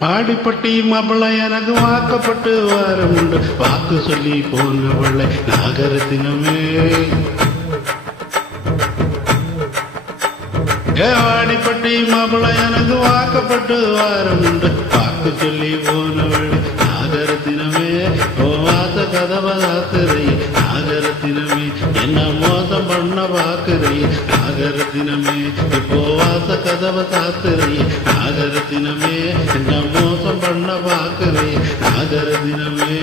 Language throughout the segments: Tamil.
பாடிப்பட்டி மாப்பிள்ளை எனக்கு வாக்கப்பட்டு வாரமுண்டு வாக்கு சொல்லி போனவளை நாகரத்தினமே வாடிப்பட்டி மாப்பிள்ளை எனக்கு வாக்கப்பட்டு வாரமுண்டு வாக்கு சொல்லி போனவளை நாகரத்தினமே ஓ வாச கதவை சாத்துறை நாகரத்தினமே என்ன மோசம் பண்ண பாக்குறை நாகரத்தினமே இப்போ வாச கதவை சாத்துறை நாகரத்தினமே என்ன மோசம் பண்ண பாக்குறை நாகரத்தினமே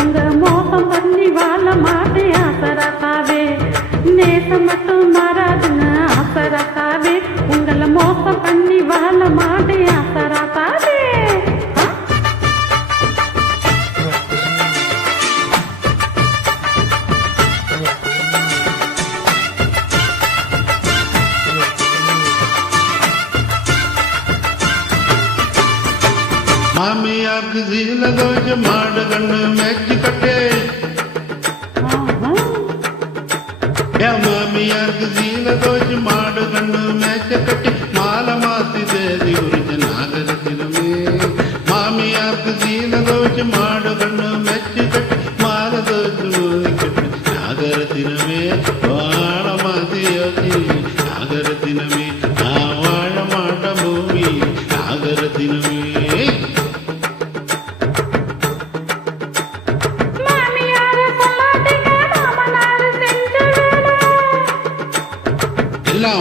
உங்க மோசம் பண்ணி வாழ மாட்டேன் ஆசராசாவே நேசம் மட்டும் மாறாதுங்க ஆசராசாவே உங்களை மோசம் பண்ணி வாழ மாட்டேன் ஆசராசாவே மாமியாக்கு சீல தோச்சு மாடு கண்ணு மேய்ச்சி கட்டே மாமியாருக்கு சீல தோச்சு மாடு கண்ணு மேய்ச்ச கட்டி மாலை மாத்தி தேதி உரிச்ச நாகரத்தினமே மாமியாருக்கு சீல தோச்சு மாடு கண்ணு மேய்ச்சி கட்டி மாலை தோச்சு மூதி கட்டி நாகரத்தினமே வாழ மாத்தி யோசி நாகரத்தினமே நான் வாழ மாட்ட பூமி நாகரத்தினமே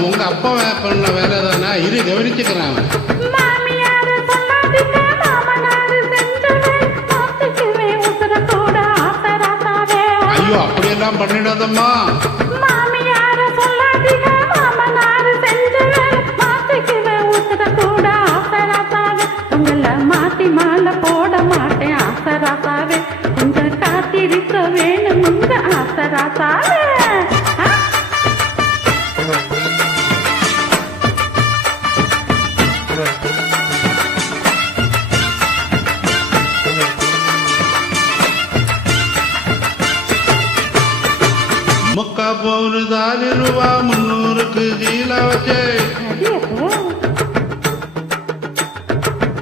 உங்க அப்பா பண்ண வேலை தானா இரு கவனிச்சுக்கிறான் ஐயோ அப்படியெல்லாம் பண்ணிடாதம்மா மாத்தி மாலை போட மாட்டேன் ஆசராசாவே கொஞ்சம் காத்திருக்க வேணும் உங்க ஆசராசாவே முக்கா பவுனு தாலி ரூபா 300க்கு சீல வச்சே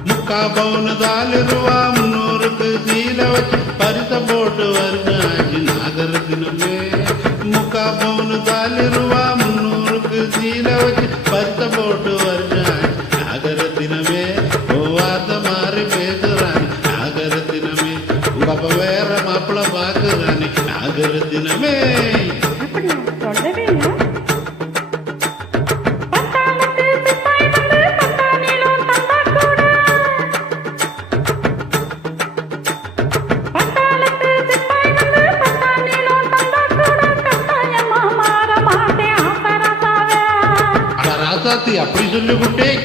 முக்கா பவுனு தாலி ரூபா 300க்கு சீல வச்சு பரிச போட்டு வருஷாச்சு நாகரத்தினமே முக்கா பவுனு தாலி ரூபா 300க்கு சீல வச்சு பரிச போட்டு வருஷாச்சு நாகரத்தினமே வார்த்தை மாறி பேசுறான் நாகரத்தினமே உங்க அப்ப வேற மாப்பிள்ள பாக்குறானே நாகரத்தினமே அப்படி சொல்லி விட்டேன்